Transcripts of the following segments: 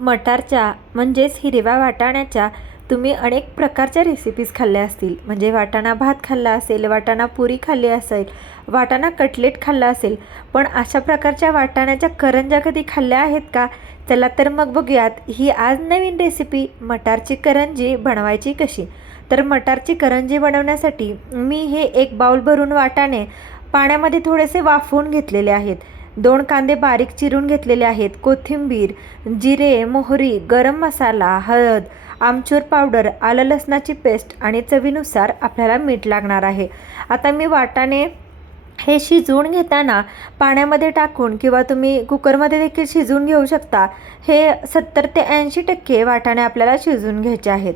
मटारच्या म्हणजेच हिरव्या वाटाण्याच्या तुम्ही अनेक प्रकारच्या रेसिपीज खाल्ल्या असतील. म्हणजे वाटाणा भात खाल्ला असेल वाटाणा पुरी खाल्ली असेल वाटाणा कटलेट खाल्ला असेल पण अशा प्रकारच्या वाटाण्याच्या करंज्या कधी खाल्ल्या आहेत का? चला तर मग बघूयात ही आज नवीन रेसिपी मटारची करंजी बनवायची कशी? तर मटारची करंजी बनवण्यासाठी मी हे एक बाऊल भरून वाटाणे पाण्यामध्ये थोडेसे वाफवून घेतलेले आहेत. दोन कांदे बारीक चिरून घेतलेले आहेत. कोथिंबीर जिरे मोहरी गरम मसाला हळद आमचूर पावडर आलं लसणाची पेस्ट आणि चवीनुसार आपल्याला मीठ लागणार आहे. आता मी वाटाणे हे शिजवून घेताना पाण्यामध्ये टाकून किंवा तुम्ही कुकरमध्ये देखील शिजवून घेऊ शकता. हे सत्तर ते ऐंशी टक्के वाटाणे आपल्याला शिजवून घ्यायचे आहेत.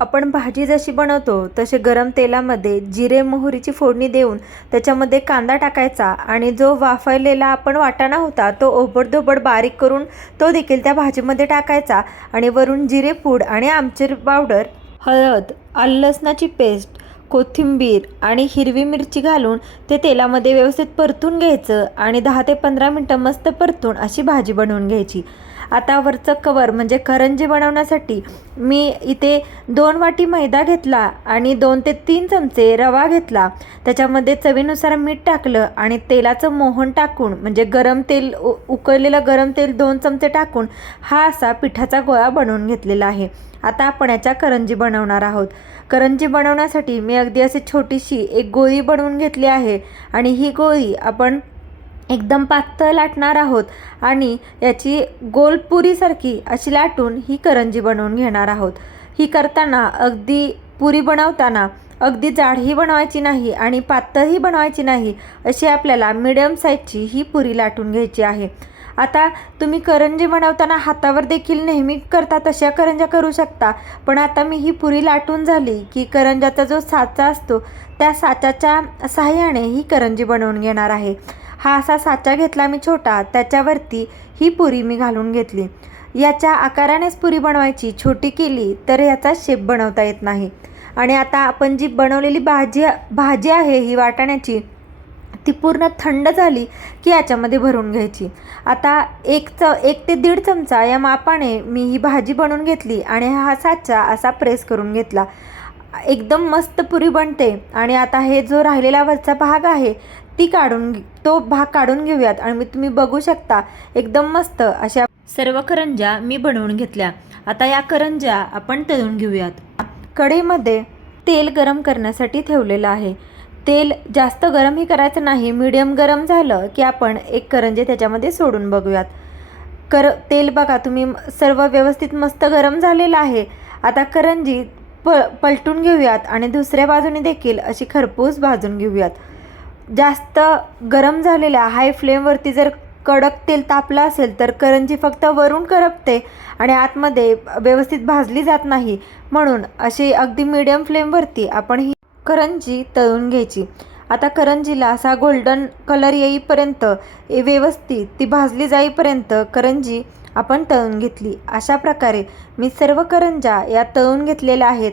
आपण भाजी जशी बनवतो तसे गरम तेलामध्ये जिरे मोहरीची फोडणी देऊन त्याच्यामध्ये कांदा टाकायचा आणि जो वाफळलेला आपण वाटाणा होता तो ओबडधोबड बारीक करून तो देखील त्या भाजीमध्ये टाकायचा आणि वरून जिरे पूड आणि आमचूर पावडर हळद आलं लसणाची पेस्ट कोथिंबीर आणि हिरवी मिरची घालून ते तेलामध्ये व्यवस्थित परतून घ्यायचं आणि दहा ते पंधरा मिनटं मस्त परतून अशी भाजी बनवून घ्यायची. आता वरचं कवर म्हणजे करंजी बनवण्यासाठी मी इथे दोन वाटी मैदा घेतला आणि दोन ते तीन चमचे रवा घेतला. त्याच्यामध्ये चवीनुसार मीठ टाकलं आणि तेलाचं मोहन टाकून म्हणजे गरम तेल उ उकळलेलं गरम तेल दोन चमचे टाकून हा असा पिठाचा गोळा बनवून घेतलेला आहे. आता आपण याच्या करंजी बनवणार आहोत. करंजी बनवण्यासाठी मी अगदी अशी छोटीशी एक गोळी बनवून घेतली आहे आणि ही गोळी आपण एकदम पातळ लाटणार आहोत आणि याची गोलपुरीसारखी अशी लाटून ही करंजी बनवून घेणार आहोत. ही करताना अगदी पुरी बनवताना अगदी जाडही बनवायची नाही आणि पातळही बनवायची नाही अशी आपल्याला मिडियम साईजची ही पुरी लाटून घ्यायची आहे. आता तुम्ही करंजी बनवताना हातावर देखील नेहमी करता तशा करंज्या करू शकता. पण आता मी ही पुरी लाटून झाली की करंजाचा जो साचा असतो त्या साच्याच्या सहाय्याने ही करंजी बनवून घेणार आहे. हा असा साचा घेतला मी छोटा त्याच्यावरती ही पुरी मी घालून घेतली. याच्या आकारानेच पुरी बनवायची छोटी केली तर याचा शेप बनवता येत नाही. आणि आता आपण जी बनवलेली भाजी भाजी आहे ही वाटाण्याची ती पूर्ण थंड झाली की याच्यामध्ये भरून घ्यायची. आता एक च एक ते दीड चमचा या मापाने मी ही भाजी बनवून घेतली आणि हा साचा असा प्रेस करून घेतला. एकदम मस्त पुरी बनते आणि आता हे जो राहिलेला वरचा भाग आहे ती काढून घे- तो भाग काढून घेऊयात आणि मी तुम्ही बघू शकता एकदम मस्त अशा सर्व करंज्या मी बनवून घेतल्या. आता या करंज्या आपण तळून घेऊयात. कढईमध्ये तेल गरम करण्यासाठी ठेवलेलं आहे. तेल जास्त गरमही करायचं नाही मीडियम गरम झालं की आपण एक करंजे त्याच्यामध्ये सोडून बघूयात. कर तेल बघा तुम्ही सर्व व्यवस्थित मस्त गरम झालेलं आहे. आता करंजी प पलटून घेऊयात आणि दुसऱ्या बाजूने देखील अशी खरपूस भाजून घेऊयात. जास्त गरम झालेल्या हाय फ्लेमवरती जर कडक तेल तापलं असेल तर करंजी फक्त वरून करपते आणि आतमध्ये व्यवस्थित भाजली जात नाही. म्हणून अशी अगदी मीडियम फ्लेमवरती आपण ही करंजी तळून घ्यायची. आता करंजीला असा गोल्डन कलर येईपर्यंत व्यवस्थित ती भाजली जाईपर्यंत करंजी आपण तळून घेतली. अशा प्रकारे मी सर्व करंजा या तळून घेतलेल्या आहेत.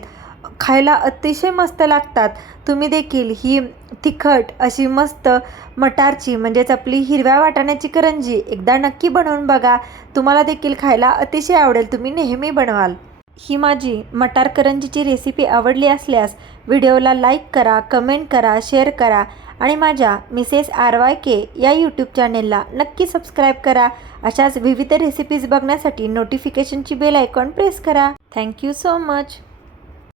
खायला अतिशय मस्त लागतात. तुम्ही देखील ही तिखट अशी मस्त मटारची म्हणजेच आपली हिरव्या वाटाण्याची करंजी एकदा नक्की बनवून बघा. तुम्हाला देखील खायला अतिशय आवडेल तुम्ही नेहमी बनवाल. ही माझी मटार करंजीची रेसिपी आवडली असल्यास व्हिडिओला लाईक करा कमेंट करा शेअर करा आणि माझ्या मिसेस आर वाय के या यूट्यूब चॅनेलला नक्की सबस्क्राईब करा. अशाच विविध रेसिपीज बघण्यासाठी नोटिफिकेशनची बेल आयकॉन प्रेस करा. Thank you so much